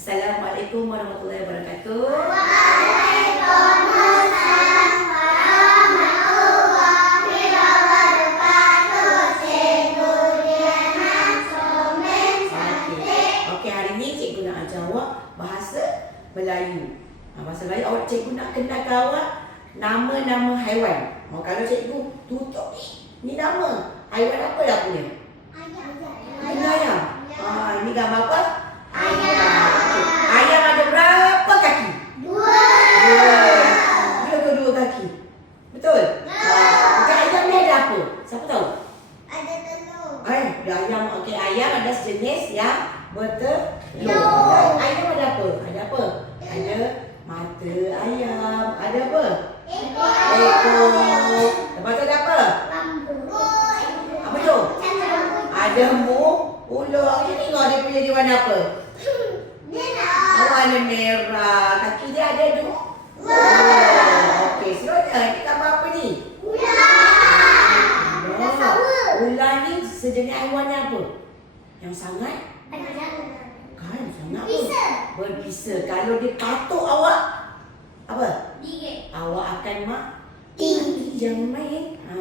Assalamualaikum warahmatullahi wabarakatuh. Okey. Okey, hari ni cikgu nak ajar awak bahasa Melayu. Ha, bahasa Melayu awak cikgu nak kenalkan awak nama-nama haiwan. Oh, kalau cikgu tutup ni, ni nama. Haiwan apa dah punya? Ini ayam. Ha, ini gambar apa? Ayam. Okey. Ayam ada berapa kaki? Dua. Dua ke dua kaki? Betul? Ha, dekat ayam ni ada apa? Siapa tahu? Eh, ada ayam. Okey, ayam ada sejenis yang bertelur. Telur. Ayam ada apa? Ada apa? Ada mata ayam. Ada apa? Ekor. Lepas tu ada apa? Apa tu? Ada mu, ular. Ini tengok dia punya dia warna apa? Oh, warna merah. Kaki dia ada dua. Oh, Okey, seronok. Ini gambar apa ni? Ular. Ular ni sejenis haiwan yang apa? Yang sangat kan sangat Berbisa. berbisa. Kalau dia patuk awak apa? Awak akan mak jangan main. Ha.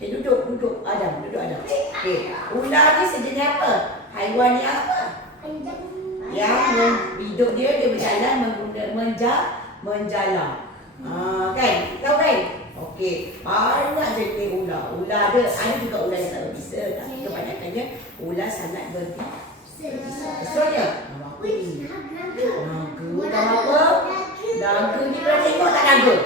Eh duduk duduk Adam, duduk Adam. Okey. Ular ni sejenis apa? Haiwan yang apa? Yang men- hidup dia dia berjalan mengguna menja menjala. Ha, kan? Tahu kan? Okey. Banyak jenis ular. Ular ada ada juga ular yang tak berbisa. Tapi kebanyakannya ular sangat berbisa. Apa ni? Naga. Nama apa? Naga ni pernah tengok tak naga?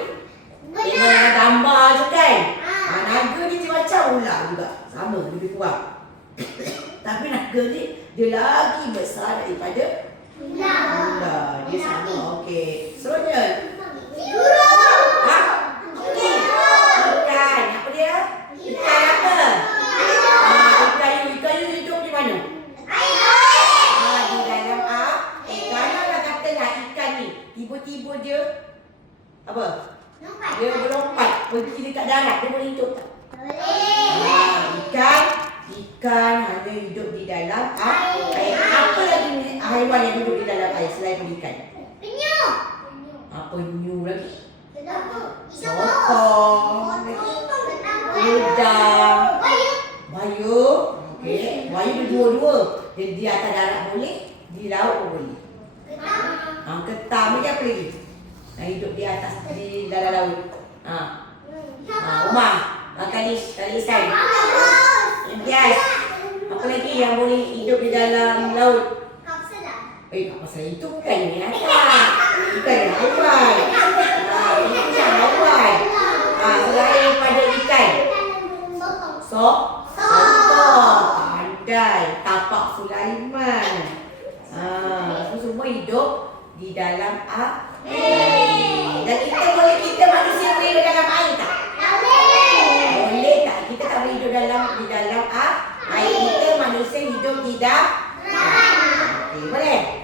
Tengok dalam gambar je kan? Ha, naga ni dia macam ular juga. Sama, lebih kurang. Tapi naga ni dia lagi besar daripada ular. Dia sama. Okey. Seronoknya. Ha? Okey. Ikan. Apa dia? Ikan apa? Ha, ikan you. Ikan you hidup di mana? Ah, di dalam ah. Eh, kalau dah katalah ikan ni, tiba-tiba dia apa? Dia berlompat pergi dekat darat, dia boleh hidup tak? Ah, ikan, ikan hanya hidup di dalam air. air. Apa lagi haiwan yang hidup di dalam air selain ikan? Apa penyu lagi? Sotong, udang, bayu. Okey, bayu dia dua-dua. Dia di atas darat boleh, di laut pun boleh. Ha, ketam ni apa lagi? Yang hidup di atas di dalam laut. Ha, ha rumah. Ha, kali kali ikan. Yes. Apa lagi yang boleh hidup di dalam laut? Eh, apa saya itu bukan atas. Bukan ikan. So, Sotong. Pandai. Tapak Sulaiman. Itu semua hidup di dalam air. Dan kita boleh, kita manusia boleh hidup dalam air tak? Boleh tak? Kita tak boleh hidup dalam di dalam air. Air kita manusia hidup di dalam. Okey, boleh?